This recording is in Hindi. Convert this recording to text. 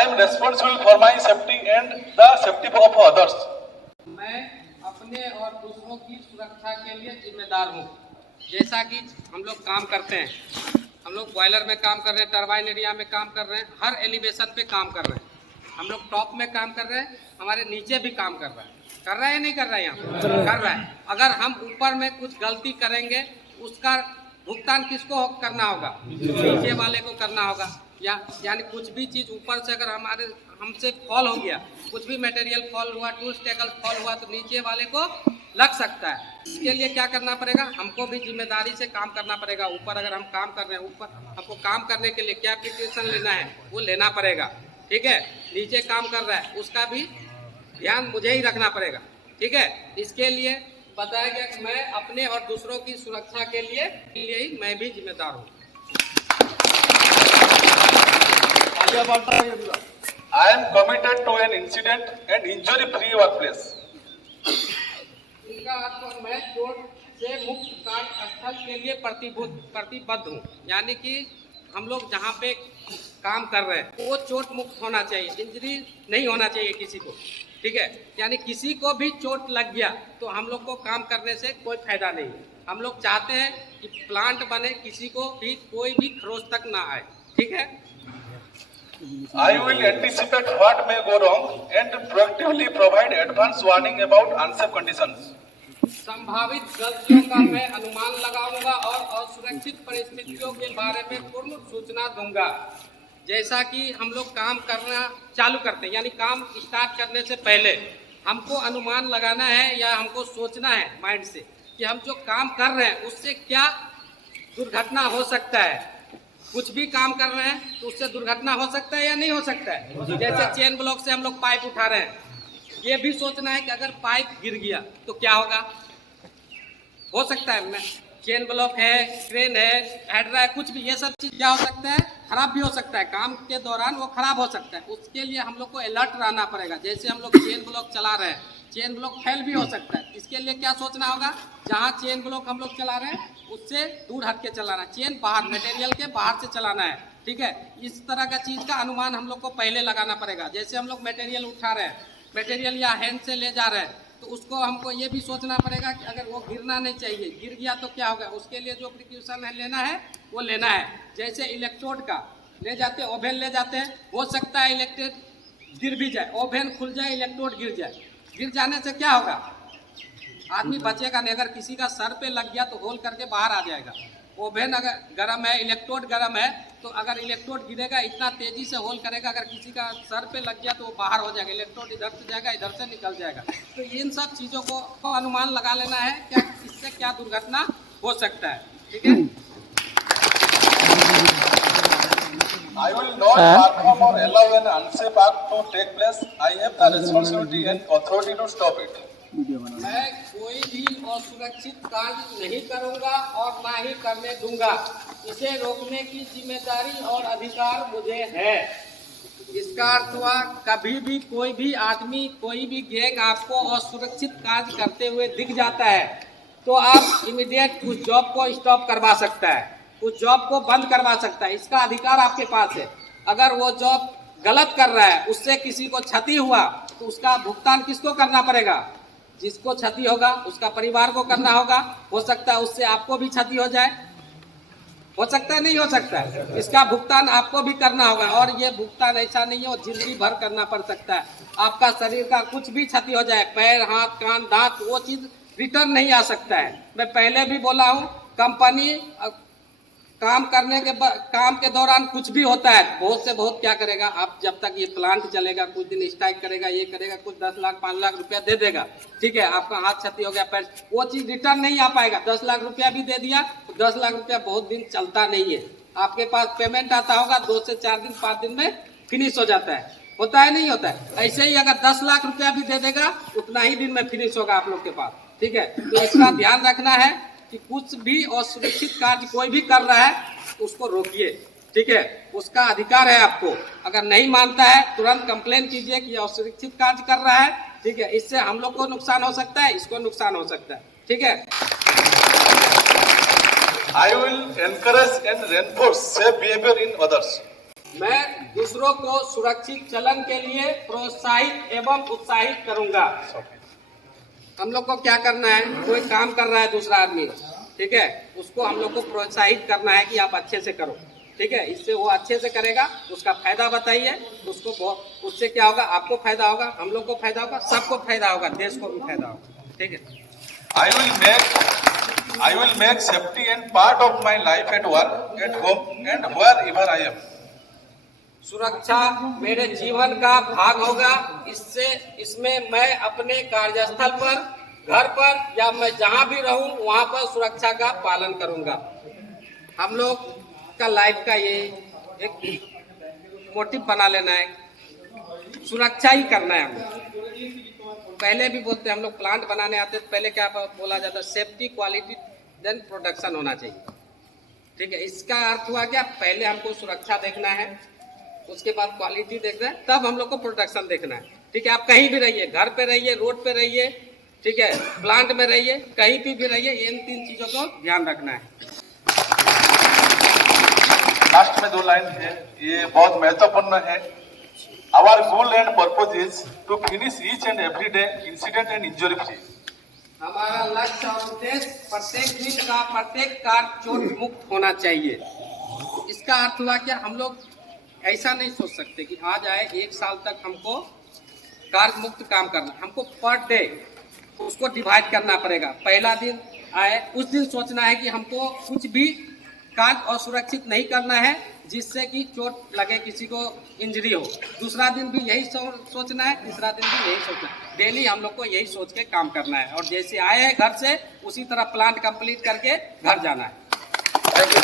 I am responsible for my safety and the safety of others. मैं अपने और दूसरों की सुरक्षा के लिए जिम्मेदार हूँ। जैसा कि हम लोग काम करते हैं, हम लोग बॉयलर में काम कर रहे हैं, टरबाइन एरिया में काम कर रहे हैं, हर एलिवेशन पे काम कर रहे हैं। हम लोग टॉप में काम कर रहे हैं, हमारे नीचे भी काम कर रहा है या नहीं कर रहा है? यहाँ कर रहा है। अगर हम ऊपर में कुछ गलती करेंगे, उसका भुगतान किसको करना होगा? नीचे वाले को करना होगा। यानी कुछ भी चीज़ ऊपर से अगर हमसे फॉल हो गया, कुछ भी मटेरियल फॉल हुआ, टूल्स टेकल्स फॉल हुआ, तो नीचे वाले को लग सकता है। इसके लिए क्या करना पड़ेगा? हमको भी जिम्मेदारी से काम करना पड़ेगा। ऊपर अगर हम काम कर रहे हैं, ऊपर हमको काम करने के लिए क्या प्रिकॉशन लेना है वो लेना पड़ेगा, ठीक है। नीचे काम कर रहा है, उसका भी ध्यान मुझे ही रखना पड़ेगा, ठीक है। इसके लिए बताया गया कि मैं अपने और दूसरों की सुरक्षा के लिए ही मैं भी जिम्मेदार हूँ। I am committed to an incident and injury-free workplace. इनका अर्थ मैं चोट से मुक्त कार्य स्थल के लिए प्रतिबद्ध हूँ। यानी कि हम लोग जहाँ पे काम कर रहे हैं वो चोट मुक्त होना चाहिए, इंजरी नहीं होना चाहिए किसी को, ठीक है। यानी किसी को भी चोट लग गया तो हम लोग को काम करने से कोई फायदा नहीं है। हम लोग चाहते हैं कि प्लांट बने, किसी को भी कोई भी खरोच तक ना आए, ठीक है। I will anticipate what may go wrong and proactively provide advance warning about unsafe conditions. संभावित गलतियों का मैं अनुमान लगाऊंगा और असुरक्षित परिस्थितियों के बारे में पूर्ण सूचना दूंगा। जैसा कि हम लोग काम करना चालू करते हैं, यानी काम स्टार्ट करने से पहले हमको अनुमान लगाना है या हमको सोचना है माइंड से कि हम जो काम कर रहे हैं उससे क्या दुर्घटना हो सकता है। कुछ भी काम कर रहे हैं तो उससे दुर्घटना हो सकता है या नहीं हो सकता है। जैसे चेन ब्लॉक से हम लोग पाइप उठा रहे हैं, ये भी सोचना है कि अगर पाइप गिर गया तो क्या होगा। हो सकता है चेन ब्लॉक है, क्रेन है, हैड्रा है, कुछ भी, ये सब चीज़ क्या हो सकता है, खराब भी हो सकता है। काम के दौरान वो खराब हो सकता है। उसके लिए हम लोग को अलर्ट रहना पड़ेगा। जैसे हम लोग चेन ब्लॉक चला रहे हैं, चेन ब्लॉक फेल भी हो सकता है। इसके लिए क्या सोचना होगा, जहाँ चेन ब्लॉक हम लोग चला रहे हैं उससे दूर हट के चलाना है, चेन बाहर, मटेरियल के बाहर से चलाना है, ठीक है। इस तरह का चीज़ का अनुमान हम लोग को पहले लगाना पड़ेगा। जैसे हम लोग मटेरियल उठा रहे हैं, मटेरियल या हैंड से ले जा रहे हैं, तो उसको हमको ये भी सोचना पड़ेगा कि अगर वो गिरना नहीं चाहिए, गिर गया तो क्या होगा। उसके लिए जो प्रिकॉशन है लेना है वो लेना है। जैसे इलेक्ट्रोड का ले जाते हैं, ओवन ले जाते हैं, हो सकता है इलेक्ट्रोड गिर भी जाए, ओवन खुल जाए, इलेक्ट्रोड गिर जाए। गिर जाने से क्या होगा, आदमी बचेगा नहीं। अगर किसी का सर पे लग गया तो होल करके बाहर आ जाएगा। ओवन अगर गर्म है, इलेक्ट्रोड गर्म है, तो अगर इलेक्ट्रोड गिरेगा इतना तेजी से होल करेगा, अगर किसी का सर पे लग गया तो वो बाहर हो जाएगा, इलेक्ट्रोड इधर से जाएगा, इधर से निकल जाएगा। तो इन सब चीज़ों को अनुमान लगा लेना है क्या इससे क्या दुर्घटना हो सकता है, ठीक है। I will not perform or allow an unsafe act to take place. I have the responsibility and authority to stop it. मैं कोई भी असुरक्षित कार्य नहीं करूंगा और ना ही करने दूंगा। इसे रोकने की जिम्मेदारी और अधिकार मुझे है। इसका अर्थ हुआ, कभी भी कोई भी आदमी, कोई भी गैंग आपको असुरक्षित कार्य करते हुए दिख जाता है तो आप इमीडिएट उस जॉब को स्टॉप करवा सकता है, उस जॉब को बंद करवा सकता है। इसका अधिकार आपके पास है। अगर वो जॉब गलत कर रहा है, उससे किसी को क्षति हुआ तो उसका भुगतान किसको करना पड़ेगा? जिसको क्षति होगा उसका परिवार को करना होगा। हो सकता है उससे आपको भी क्षति हो जाए, हो सकता है नहीं हो सकता है। इसका भुगतान आपको भी करना होगा और ये भुगतान ऐसा नहीं है वो जिंदगी भर करना पड़ सकता है। आपका शरीर का कुछ भी क्षति हो जाए, पैर, हाथ, कान, दांत, वो चीज रिटर्न नहीं आ सकता है। मैं पहले भी बोला हूँ, कंपनी काम के दौरान कुछ भी होता है, बहुत से बहुत क्या करेगा, आप जब तक ये प्लांट चलेगा कुछ दिन स्ट्राइक करेगा, ये करेगा, कुछ 10 लाख 5 लाख रुपया दे देगा, ठीक है। आपका हाथ क्षति हो गया, पैर, वो चीज रिटर्न नहीं आ पाएगा। 10 लाख रुपया भी दे दिया तो 10 लाख रुपया बहुत दिन चलता नहीं है। आपके पास पेमेंट आता होगा 2 से 4 दिन 5 दिन में फिनिश हो जाता है, होता है नहीं होता है। ऐसे ही अगर 10 लाख रुपया भी दे देगा उतना ही दिन में फिनिश होगा आप लोग के पास, ठीक है। तो इसका ध्यान रखना है कि कुछ भी असुरक्षित कार्य कोई भी कर रहा है उसको रोकिए, ठीक है। उसका अधिकार है आपको। अगर नहीं मानता है तुरंत कंप्लेन कीजिए कि असुरक्षित कार्य कर रहा है, ठीक है। इससे हम लोग को नुकसान हो सकता है, इसको नुकसान हो सकता है, ठीक है। I will encourage and reinforce safe behavior in others. मैं दूसरों को सुरक्षित चलन के लिए प्रोत्साहित एवं उत्साहित करूंगा। हम लोग को क्या करना है, कोई काम कर रहा है दूसरा आदमी, ठीक है, उसको हम लोग को प्रोत्साहित करना है कि आप अच्छे से करो, ठीक है, इससे वो अच्छे से करेगा, उसका फायदा बताइए, उसको उससे क्या होगा, आपको फायदा होगा, हम लोग को फायदा होगा, सबको फायदा होगा, देश को भी फायदा होगा, ठीक है। I will make safety and part of my life at work, at home, and wherever I am. सुरक्षा मेरे जीवन का भाग होगा। इसमें मैं अपने कार्यस्थल पर, घर पर या मैं जहां भी रहूं वहां पर सुरक्षा का पालन करूंगा। हम लोग का लाइफ का ये एक मोटिव बना लेना है, सुरक्षा ही करना है। हमें पहले भी बोलते हैं, हम लोग प्लांट बनाने आते तो पहले क्या बोला जाता है, सेफ्टी, क्वालिटी, देन प्रोडक्शन होना चाहिए, ठीक है। इसका अर्थ हुआ क्या, पहले हमको सुरक्षा देखना है, उसके बाद क्वालिटी देखना है, तब हम लोग को प्रोडक्शन देखना है, ठीक है। आप कहीं भी रहिए, घर पे रहिए, रोड पे रहिए, ठीक है, प्लांट में रहिए, कहीं भी रहिए, इन 3 चीजों को ध्यान रखना है। लास्ट में 2 लाइन है, ये बहुत महत्वपूर्ण है। Our goal and purpose is to finish each and every day incident and injury free. हमारा लक्ष्य और उद्देश्य प्रत्येक दिन का प्रत्येक कार्य चोट मुक्त होना चाहिए। इसका अर्थ हुआ क्या, हम लोग ऐसा नहीं सोच सकते कि आज आए 1 साल तक हमको कार्य मुक्त काम करना, हमको पर डे उसको डिवाइड करना पड़ेगा। पहला दिन आए, उस दिन सोचना है कि हमको कुछ भी कार्य असुरक्षित नहीं करना है जिससे कि चोट लगे, किसी को इंजरी हो। दूसरा दिन भी यही सोचना है, तीसरा दिन भी यही सोचना है। डेली हम लोग को यही सोच के काम करना है और जैसे आए हैं घर से उसी तरह प्लांट कंप्लीट करके घर जाना है। Thank you.